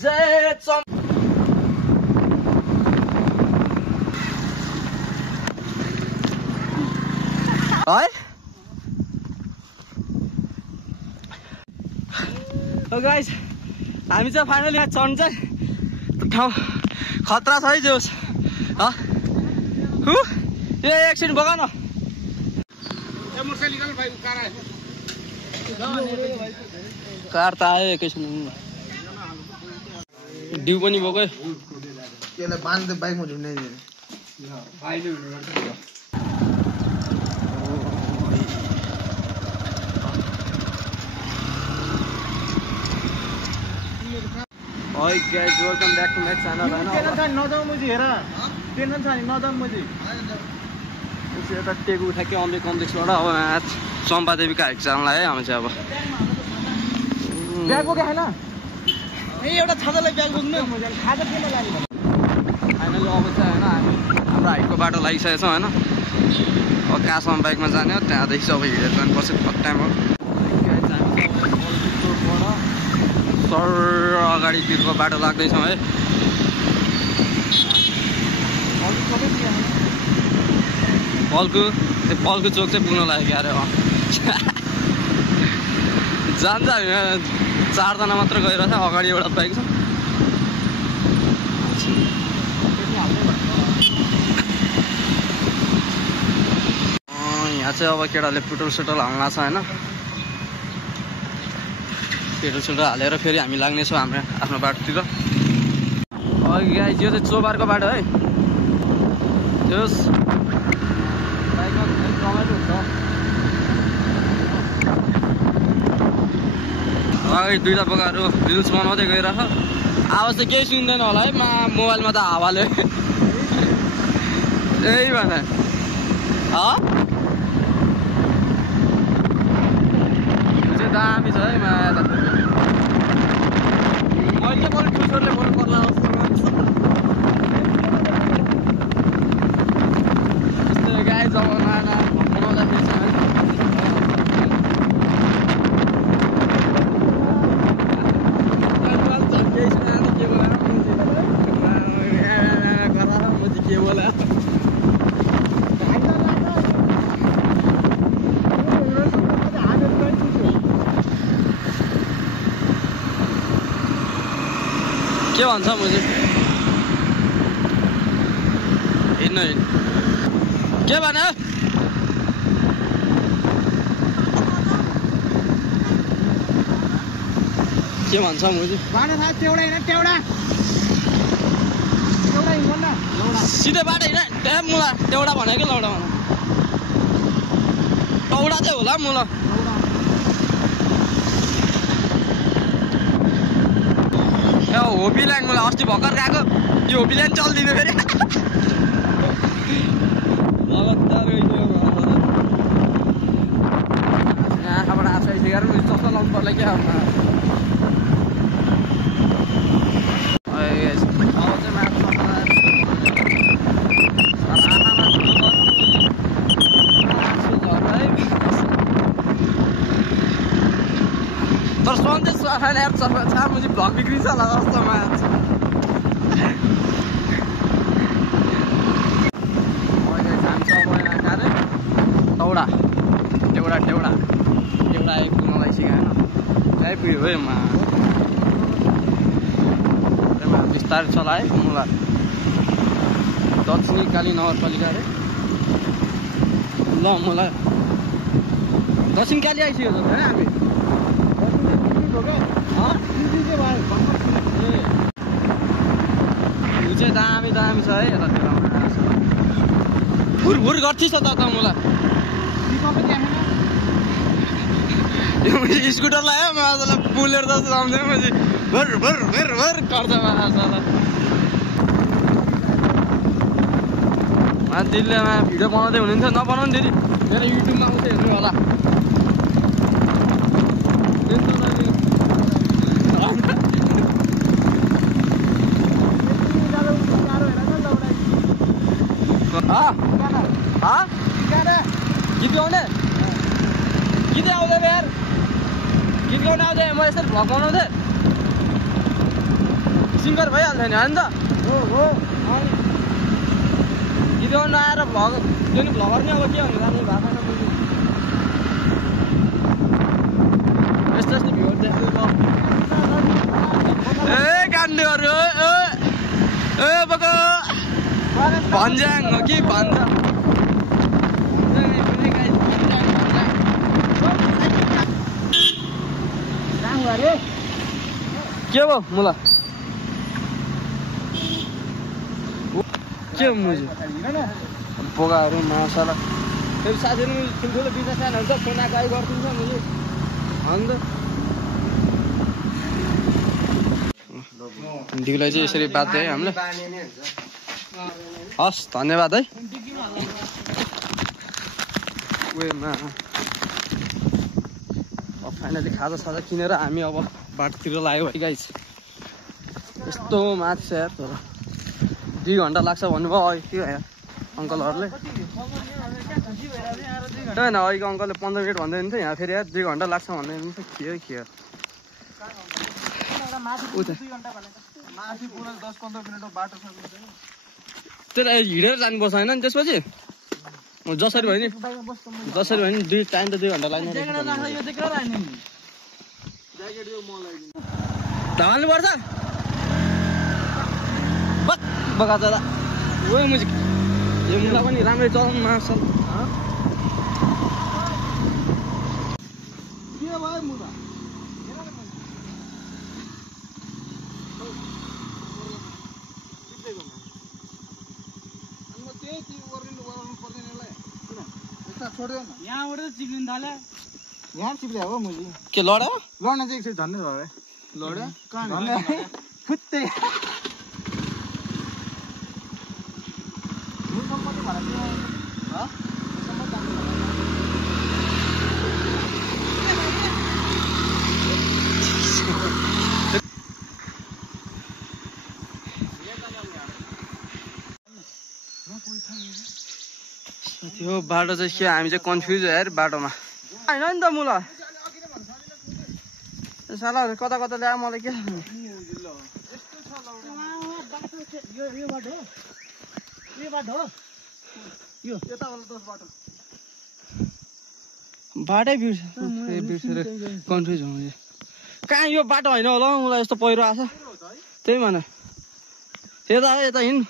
जय चम है गाइस हामी चाहिँ फाइनली यहाँ चढ्नु चाहिँ ठाउँ खतरा छ है जोस् ए एकछिन बगा न कार त आयो एकैछिन ड्यू पनि बोक्यो त्यसलाई बाँध्दै बाइकमा झुन्डाइदियो Hi guys, welcome back to my channel. नजाऊ मुजी हेर टेन्सन छ नि नजाऊ मुजी यता टेक उठाके अम्बे कम्प्लेक्सबाट अब यहाँ चम्पादेवीको हाइक जान लाग्यो हामी चाहिँ अब ब्याग बोके हैन ए एउटा छातालाई ब्याग बोक्नु खाजा किन लाग्यो फाइनली अब चाहिँ होइन हामी हाम्रो हाइकको बाटो लागिसकेको छौँ होइन अब कहाँसम्म बाइकमा जाने हो त्यहाँदेखि चाहिँ अब हिँडेर जानुपर्छ फर्स्ट टाइम हो सर अगाडितिरको बाटो लाग्दैछौँ है पल्कु चोक चाहिँ पुग्न लाग्यो क्या अरे जान्छ हामी 4 जना मात्र गइरहेछ अगाडि एउटा बाइक छ यहाँ चाहिँ अब केटाले पेट्रोल सेट्रोल हाल्न छ होइन पेट्रोल सेट्रोल हालेर फेरि हामी लाग्नेछौँ हाम्रो आफ्नो बाटोतिर अघि गाइस यो चाहिँ चोबारको बाटो है त्यस बाइकमा रमाइलो हुन्छ अगाडि दुईवटा बोकाहरू रिल्स बनाउँदै गइरहेछ आवाज चाहिँ केही सुन्दैन होला है मोबाइलमा त हावाले त्यही भने दामी छ है मैले बरु ठुसोरले बोल्नु पर्ला जस्तै गाई जब बनाउँदाखेरि के बोला के भन्छ मुझे हिँड्नु के भने के भन्छ मुझे सिधै बाटो हिँड त्यहाँ मुला तेउडा भने कि लौडा भन टौडा चाहिँ होला मुला होपील्यान्ड मलाई अस्ति भर्खर गएको यो होपील्यान्ड चल्दिनु फेरि आँखाबाट आशा आइसकेर चस्मा लाउनु पर्ला क्या तर सन्देश यार चार मुझे ब्लग बिग्री छ होला जस्तो टौडा टेउडा टेउडा टेउडा एक पुग्नलाई सिकाएँ होइन त्यही पुग्यो है बिस्तारै चलाएँ मुला दक्षिणी काली नगरपालिका अरे ल मलाई दक्षिण काली आइसक्यो त होइन हामी चाहिँ दामी दामी छ है यतातिर भुर गर्थिस् त मलाई स्कुटर लगायो मलाई बुलेर जस्तो आउँदैन मैले भर भर भर भर गर्छ दिल्लीमा भिडियो बनाउँदै हुनुहुन्थ्यो नबनाउनु दिदी मेरो युट्युबमा आउँछ हेर्नु होला गीत गाउने गीत आउँदैन यार गीत गाउन आउँदैन म यसरी भ्लग बनाउँदै सिङ्गर भइहाल्छ नि होइन त गीत गाउनु नआएर भ्लग त्यो नि भ्लगर नि अब के भन्नु जानु भएको छैन मैले यस्तो यस्तो भ्युहरू देख्छु ए काण्डेहरू ए बको भन्ज्याङ हो कि भन्ज्याङ के भयो मुला के मुजी बोकाहरू माछाला फेरि साथीहरू ठुल्ठुलो बिजनेसम्यानहरू त फोन आएको गरिदिन्छ मुजी अन्त दिगुलाई चाहिँ यसरी बाध्यो है हामीले हस् धन्यवाद है उयोमा फाइनली खाजा साजा किनेर हामी अब बाटोतिर लाग्यो है गाइस यस्तो माथि छ यार तर 2 घन्टा लाग्छ भन्नुभयो अघि के यार अङ्कलहरूले होइन अहिलेको अङ्कलले 15 मिनट भन्दै हुन्थ्यो यहाँ फेरि यार 2 घन्टा लाग्छ भन्दै हुन्थ्यो के त्यसलाई हिँडेर जानुपर्छ होइन नि त्यसपछि जसरी भयो नि 2 टाइम त 2 घन्टा लाग्ने धाल्नु पर्छ बगा दादा ओ मुजी यो मुला पनि राम्रै चलाउनु मार्छ के भयो मुला यहाँबाट चिप्लिनु थाल्यो यहाँ चिप्ले हो मुजी के लड्यो लड्न चाहिँ एकछिन झन्डै भयो लड्यो कहाँ फुत्ते त्यो बाटो चाहिँ के हामी चाहिँ कन्फ्युज भयो यार बाटोमा होइन नि त मुला सालाहरू कता कता ल्यायो मलाई के बाटै बिर्सेर कन्फ्युज हुँ कहाँ यो बाटो होइन होला मलाई यस्तो पहिरो आछ त्यही भने यता हिँड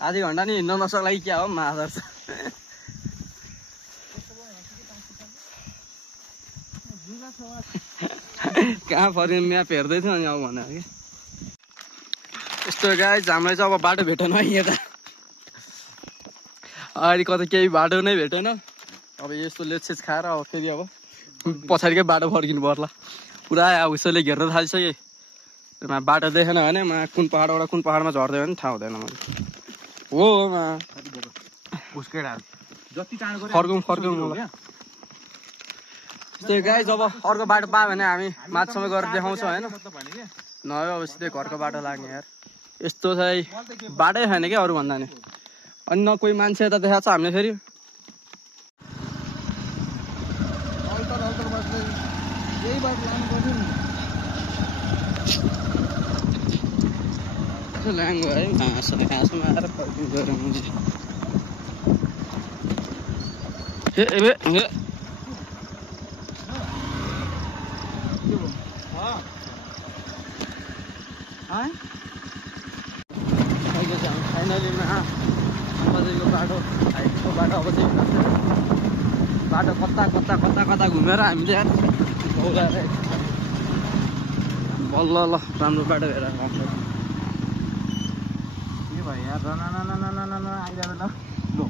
आधी घन्टा नि हिँड्न नसक्ला कि क्या हो मादर छ कहाँ फर्किने म्याप हेर्दै थियो अनि अब भनेर कि यस्तो गाइस हामीलाई चाहिँ अब बाटो भेटेन है यता अहिले कतै केही बाटो नै भेटेन अब यस्तो लेचसेच खाएर अब फेरि अब पछाडिकै बाटो फर्किनु पर्ला पुरा अब उसैले घेर्न थालिसके बाटो देखेन भने कुन पहाडबाट कुन पहाडमा झर्दै भने थाहा हुँदैन मैले हो फर्कौँ मलाई त्यही गाइस अब अर्को बाटो पायो भने हामी माथिसम्म गएर देखाउँछौँ होइन नभए अब सिधै घरको बाटो लाग्ने यार यस्तो चाहिँ बाटै छैन क्या अरू भन्दा नि अनि न कोही मान्छे यता देखाएको छ हामीले फेरि लाङ्गो है घाँसमा आएर फर्किनु गएर मुझे फाइनली बाटो हाइटको बाटो अब चाहिँ बाटो कता घुमेर हामी चाहिँ बल्ल ल राम्रो बाटो हेरेर के भयो यार आइरह ल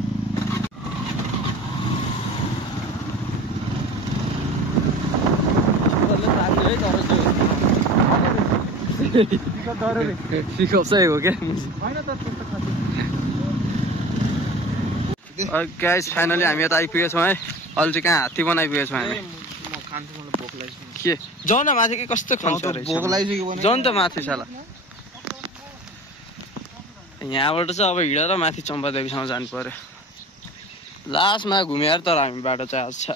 गाइस फाइनली हामी यता आइपुगेछौँ है अहिले चाहिँ कहाँ हात्ती बनाइपुगेछौँ हामी के जाउँ न माथि कि कस्तो खान्छ जाउँ त माथि साला यहाँबाट चाहिँ अब हिँडेर माथि चम्पादेवीसम्म जानु पर्यो लास्टमा घुमेर तर हामी बाटो चाहिँ आज छ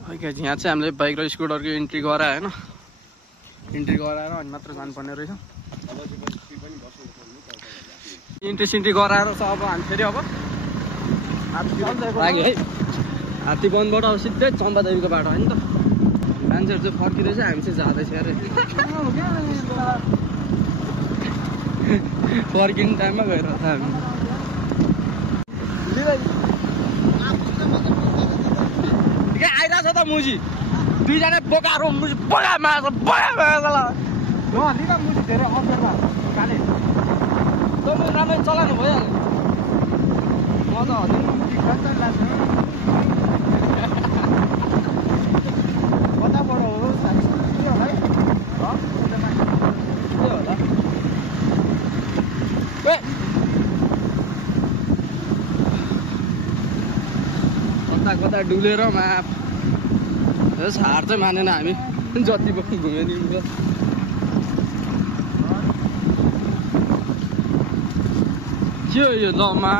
यहाँ चाहिँ हामीले बाइक र स्कुटरको इन्ट्री गरायो होइन इन्ट्री गराएर अनि मात्र जानुपर्ने रहेछ इन्ट्री सिन्ट्री गराएर चाहिँ अब हामी फेरि अब लाग्यो है हात्तीवनबाट अब सिधै चम्पादेवीको बाटो होइन त मान्छेहरू चाहिँ फर्किँदैछ हामी चाहिँ जाँदैछ अरे फर्किने टाइममा गएर हामी आइरहेछ त मुजी दुईजना बोकारो मुजी बोका मार्छ मुजी धेरै अफेरमा काले तपाईँ राम्रै चलाउनु भइहाल्यो म त कताबाट हो कता कता डुलेर माप हार चाहिँ मानेन हामी जति पनि घुम्यो नि के हो यो लमा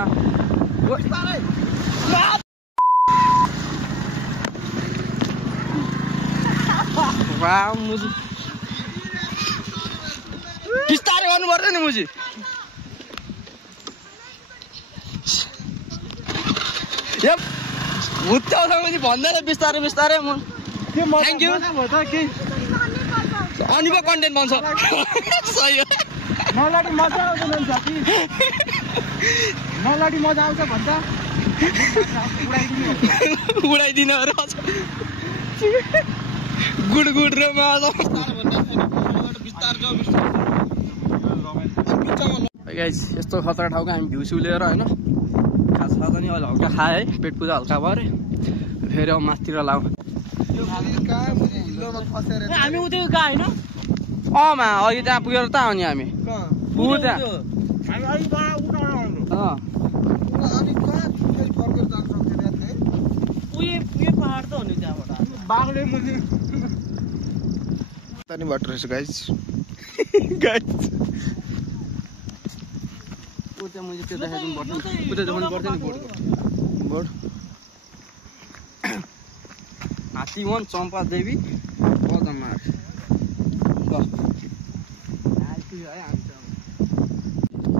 बिस्तारै गर्नु पर्छ नि मुजी भुत्याउँछ मुजी भन्दैन बिस्तारै बिस्तारै म थ्याङ्क यू अनि पो कन्टेन्ट बन्छ सही हो नलाडी मजा आउँदैन साथी नलाडी मजा आउँछ भन्छ उडाइदिनु गुड गुड र मजा यस्तो खतरा ठाउँको हामी भ्यू लिएर होइन खास खाँदा नि अहिले हल्का खाएँ है पेट पूजा हल्का भयो फेरि अब माथितिर लाऊ हामी उतै कहाँ होइन मा अघि त्यहाँ पुगेर त आउने हामी पहाड त हो नि त्यहाँबाट बाघले मुनि तनी बाटो रहेछ गाइस बोर्ड हात्तीवन चम्पादेवी पदमार्ग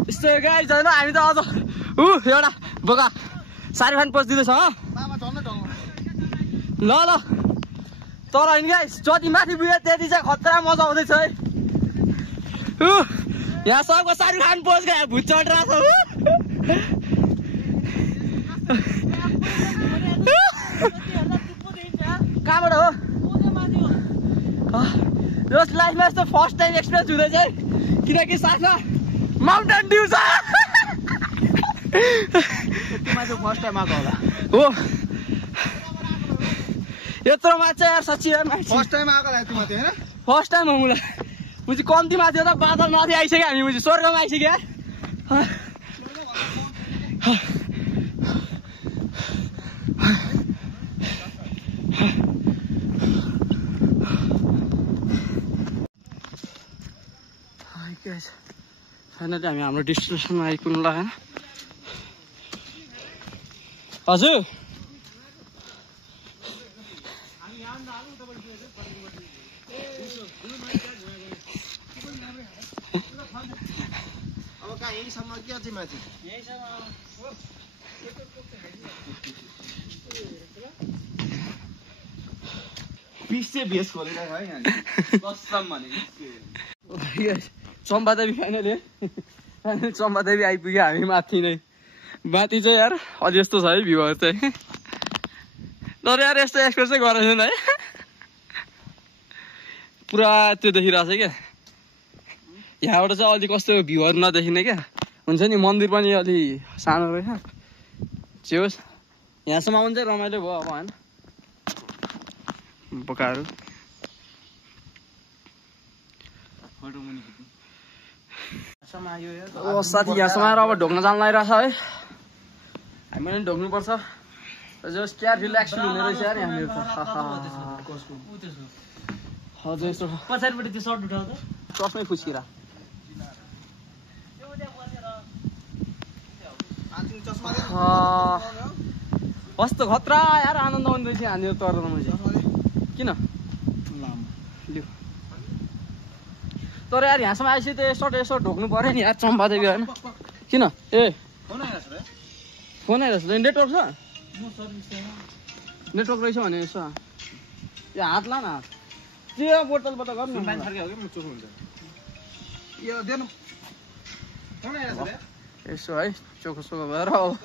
यस्तो गाई छैन हामी त अझ एउटा बोका सारी खान पस्दिँदैछ ल तर होइन गाई जति माथि पुग्यो त्यति चाहिँ खतरा मजा आउँदैछ है यहाँ सबको सारी खान पस गयो भुत चढिरहेको कहाँबाट हो यस लाइफमा यस्तो फर्स्ट टाइम एक्सपिरियन्स हुँदैछ है किनकि साथमा माउन्टेन ड्यू छ फर्स्ट टाइम आएको होला हो यत्रो माथि यार साँच्ची यार फर्स्ट टाइम आएको होला तिमी हैन फर्स्ट टाइम हो मलाई मुझे कम्ती माथि हो त बादल माथि आइसक्यो हामी मुझे स्वर्गमा आइसक्यो यार फाइनली हामी हाम्रो डेस्टिनेसनमा आइपुग्नु लाग्यो हजुर अब कहाँ यहीँसम्म के अझै माथि पिसे भेस खोलेर है यहाँ कसम भने चम्पादेवी फाइनली चम्पादेवी आइपुग्यो हामी माथि नै माथि चाहिँ यार अलि यस्तो छ है भ्यूहरू चाहिँ तर यार यस्तो एक्सपिरियन्स चाहिँ गरेको छैन है पुरा त्यो देखिरहेको छ क्या यहाँबाट चाहिँ अलि कस्तो भ्यूहरू नदेखिने क्या हुन्छ नि मन्दिर पनि अलि सानो रहेछ जे होस् यहाँसम्म आउनु चाहिँ रमाइलो भयो अब होइन बोकाहरू साथी यहाँसम्म आएर अब ढोक्न जान लागिरहेछ है हामी पनि ढोक्नुपर्छ जस्ट क्या रिल्याक्स हुने रहेछ यार यहाँनिर त हजुर यस्तो पछाडिपट्टि त्यो सर्ट उठाउँदा टसमै फुस्किरा कस्तो खतरा यार आनन्द आउँदो रहेछ हानेर तर मैले किन लिउ तर यार यहाँसम्म आएपछि त यसो ढोक्नु पर्यो नि यार चम्पादेवी होइन किन ए फोन आइरहेछ नेटवर्क छ नेटवर्क रहेछ भने यसो यो हात ला न त्यो बोतलबाट गर्नु यसो है चोखो सोखो भएर अब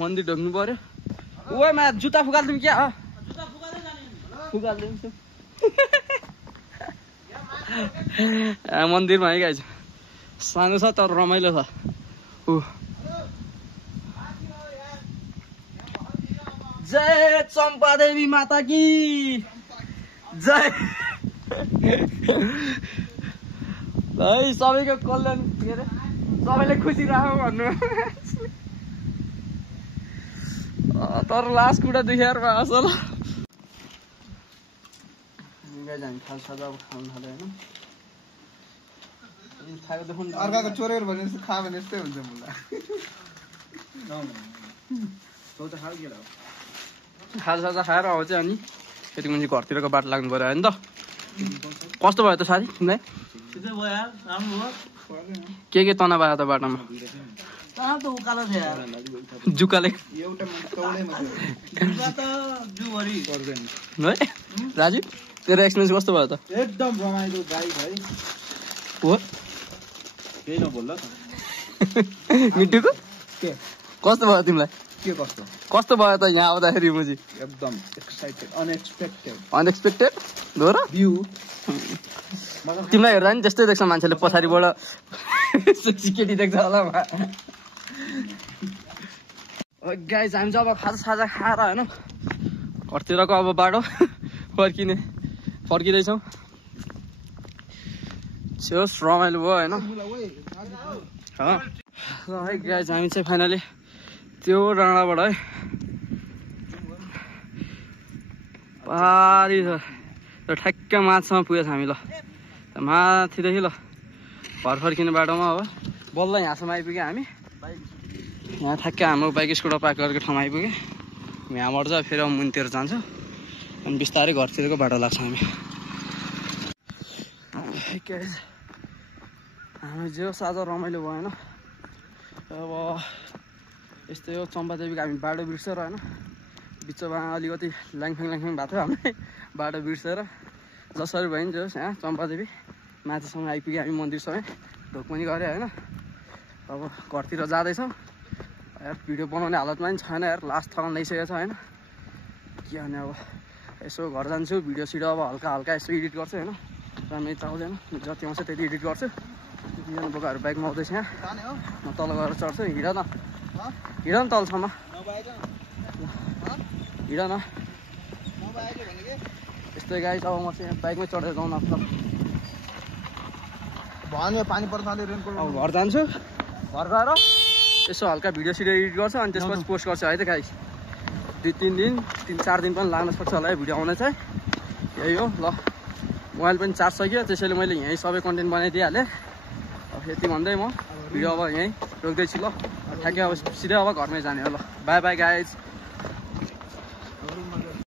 मन्दिर ढोक्नु पर्यो ओमा जुत्ता फुकालिदिउँ क्या फुकालिदिउँ मन्दिरमा है गाइज सानो छ तर रमाइलो छ जय चम्पादेवी माता की जय है सबैको कल्याण के अरे सबैले खुसी राखौ भन्नु तर लास्ट कुरा दुखेर असल हामी खाजा खानु थाल्यो होइन अर्काको चोरेर भने खा भने यस्तै हुन्छ मुला खाजा खाएर अब चाहिँ अनि फेरि मुनि घरतिरको बाटो लाग्नु पर्यो होइन त कस्तो भयो त साथी तिमीलाई के तना भयो त बाटोमा जुकाले है राजु तेरो एक्सपिरियन्स कस्तो भयो त एकदम रमाइलो गाई भाइ हो केही नबोल्ल मिठुको के कस्तो भयो तिमीलाई के कस्तो भयो त यहाँ आउँदाखेरि मुजी एकदम एक्साइटेड अनएक्सपेक्टेड हो र भ्यू तिमीलाई हेर्दा नि त्यस्तै देख्छ मान्छेले पछाडिबाट केटी देख्छ होला गाइज हामी चाहिँ अब खाजा खाएर होइन घरतिरको अब बाटो फर्किँदैछौँ छेउस रमाइलो भयो होइन है गाइज हामी चाहिँ फाइनली त्यो डाँडाबाट है पारी छ ठ्याक्क माथिसम्म पुगेछ हामी ल माथिदेखि ल घर फर्किने बाटोमा अब बल्ल यहाँसम्म आइपुग्यो हामी यहाँ ठ्याक्कै हाम्रो बाइक स्कुटर पार्क गरेको ठाउँमा आइपुग्यो यहाँबाट चाहिँ फेरि मुनितिर जान्छ अनि बिस्तारै घरतिरको बाटो लाग्छ हामी हामी जे साझा रमाइलो भयो होइन अब यस्तै हो चम्पादेवीको हामी बाटो बिर्सेर होइन बिचमा अलिकति ल्याङफ्याङ भएको थियो हामी बाटो बिर्सेर जसरी भयो नि जोस् यहाँ चम्पादेवी माथिसम्म आइपुग्यो हामी मन्दिरसँगै ढोक पनि गऱ्यो होइन अब घरतिर जाँदैछौँ यार भिडियो बनाउने हालतमा पनि छैन यार लास्ट थकान ल्याइसकेको छ होइन के भने अब यसो घर जान्छु भिडियो सिडियो अब हल्का यसो एडिट गर्छु होइन राम्रै त आउँदैन जति आउँछ त्यति एडिट गर्छु दुईजना बोकाहरू बाइकमा आउँदैछ यहाँ म तल गएर चढ्छु हिँड न तलसम्म हिँड न यस्तै गाई अब म चाहिँ बाइकमै चढेर जाउँ न भन्यो पानी पर्छ अब घर जान्छु घर गएर यसो हल्का भिडियो सिडियो एडिट गर्छु अनि त्यसपछि पोस्ट गर्छु है त गाई 2-3 दिन पनि लाग्न सक्छ होला है भिडियो आउन चाहिँ यही हो ल मोबाइल पनि चार्ज सक्यो त्यसैले मैले यहीँ सबै कन्टेन्ट बनाइदिइहालेँ अब यति भन्दै म भिडियो अब यहीँ रोक्दैछु ल ठ्याक्कै अब सिधै अब घरमै जाने हो ल बाई गाइज